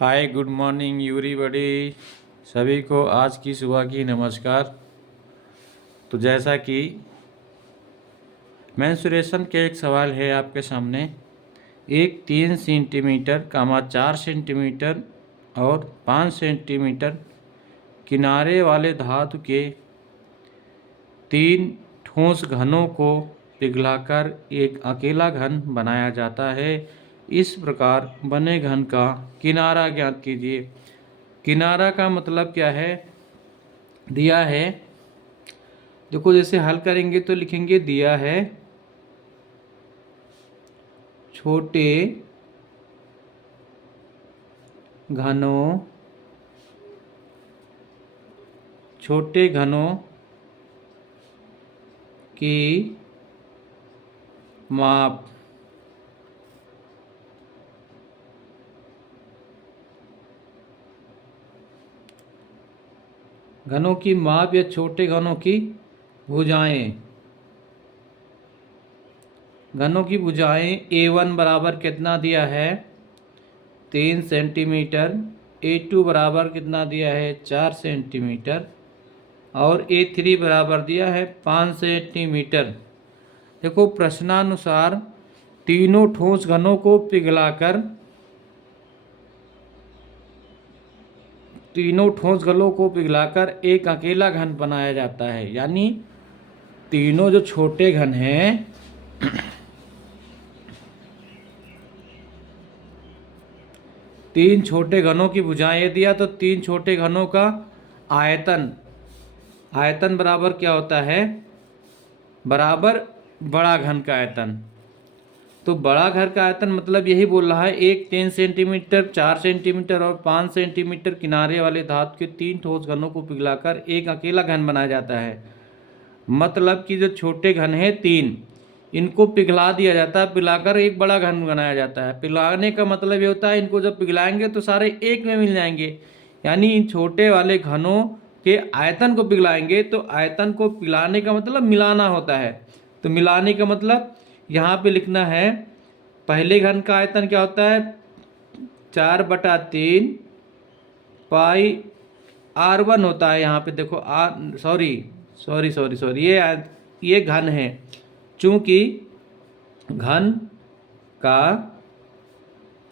हाय, good morning everybody. सभी को आज की सुबह की नमस्कार। तो जैसा कि मेंस्ट्रुएशन के एक सवाल है आपके सामने, एक 3 सेंटीमीटर 4 सेंटीमीटर और 5 सेंटीमीटर किनारे वाले धातु के 3 ठोस घनों को पिघलाकर एक अकेला घन बनाया जाता है। इस प्रकार बने घन का किनारा ज्ञात कीजिए। किनारा का मतलब क्या है, दिया है। देखो, जैसे हल करेंगे तो लिखेंगे दिया है छोटे घनों की माप। घनों की माप या छोटे घनों की भुजाएं। घनों की भुजाएं A1 बराबर कितना दिया है 3 सेंटीमीटर, A2 बराबर कितना दिया है 4 सेंटीमीटर और A3 बराबर दिया है 5 सेंटीमीटर। देखो, प्रश्नानुसार तीनों ठोस घनों को पिघलाकर एक अकेला घन बनाया जाता है। यानी तीनों जो छोटे घन हैं तीन छोटे घनों की भुजाएं दिया, तो तीन छोटे घनों का आयतन बराबर क्या होता है, बराबर बड़ा घन का आयतन। तो बड़ा घर का आयतन मतलब यही बोल रहा है, एक 3 सेंटीमीटर 4 सेंटीमीटर और 5 सेंटीमीटर किनारे वाले धातु के 3 ठोस घनों को पिघलाकर एक अकेला घन बनाया जाता है। मतलब कि जो छोटे घन हैं 3, इनको पिघला दिया जाता है, पिघलाकर एक बड़ा घन बनाया जाता है। पिघलाने का मतलब ये होता है, इनको जब पिघलाएंगे तो सारे एक में मिल जाएंगे। यानी इन छोटे वाले घनों के आयतन को पिघलाएंगे, तो आयतन को पिघलाने का मतलब मिलाना होता है। तो मिलाने का मतलब यहाँ पे लिखना है, पहले घन का आयतन क्या होता है 4/3 पाई R1 होता है। यहाँ पे देखो सॉरी, ये घन है। चूंकि घन का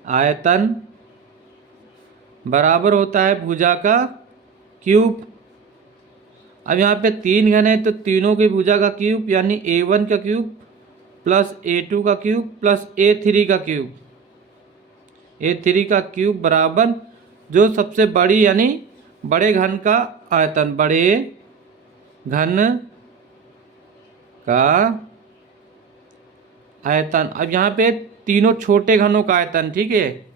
आयतन बराबर होता है भुजा का क्यूब। अब यहाँ पे 3 घन है तो तीनों की भुजा का क्यूब, यानी A1 का क्यूब प्लस A2 का क्यूब प्लस A3 का क्यूब। A3 का क्यूब बराबर जो सबसे बड़ी यानी बड़े घन का आयतन, बड़े घन का आयतन। अब यहाँ पे तीनों छोटे घनों का आयतन, ठीक है,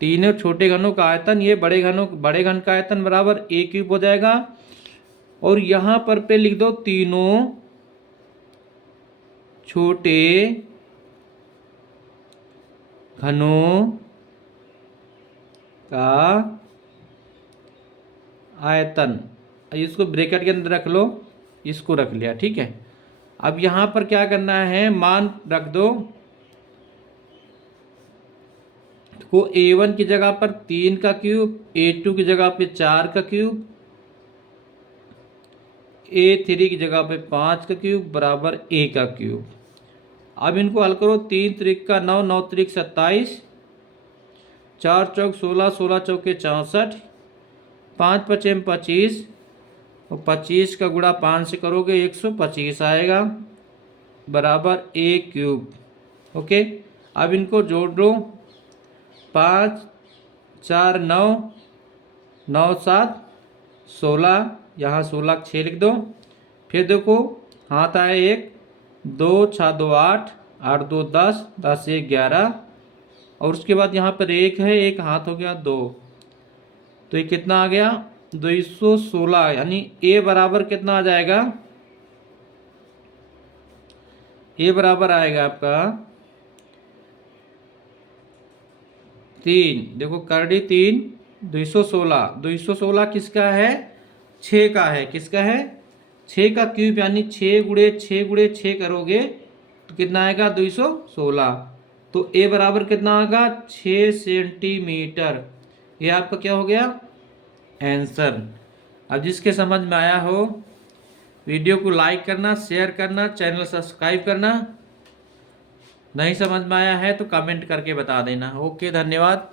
तीनों छोटे घनों का आयतन, ये बड़े घन का आयतन बराबर A क्यूब हो जाएगा। और यहाँ पर पे लिख दो तीनों छोटे घनों का आयतन। इसको ब्रैकेट के अंदर रख लो, इसको रख लिया, ठीक है। अब यहाँ पर क्या करना है, मान रख दो। को A1 की जगह पर 3 का क्यूब, A2 की जगह पे 4 का क्यूब, A3 की जगह पे 5 का क्यूब बराबर A का क्यूब। अब इनको हल करो, 3 त्रिक का 9, 9 त्रिक 27, 4 चौक 16, 16 चौके 64, 5 पचे 25 और 25 का गुणा 5 से करोगे 125 आएगा बराबर A क्यूब। ओके, अब इनको जोड़ लो, 5 4 9, 9 7 16, यहाँ 16 6 लिख दो। फिर देखो हाथ आए 1, 2 6 2 8, 8 2 10, 10 1 11 और उसके बाद यहाँ पर 1 है, 1 हाथ हो गया 2। तो ये कितना आ गया 216। यानी A बराबर कितना आ जाएगा, A बराबर आएगा आपका 3। देखो करड़ी 3, 216। 216 किसका है, 6 का है। किसका है, 6 का क्यूब, यानी 6 गुणे 6 गुणे 6 करोगे तो कितना आएगा 216। तो A बराबर कितना आएगा 6 सेंटीमीटर। ये आपका क्या हो गया आंसर। अब जिसके समझ में आया हो वीडियो को लाइक करना, शेयर करना, चैनल सब्सक्राइब करना। नहीं समझ में आया है तो कमेंट करके बता देना। ओके, धन्यवाद।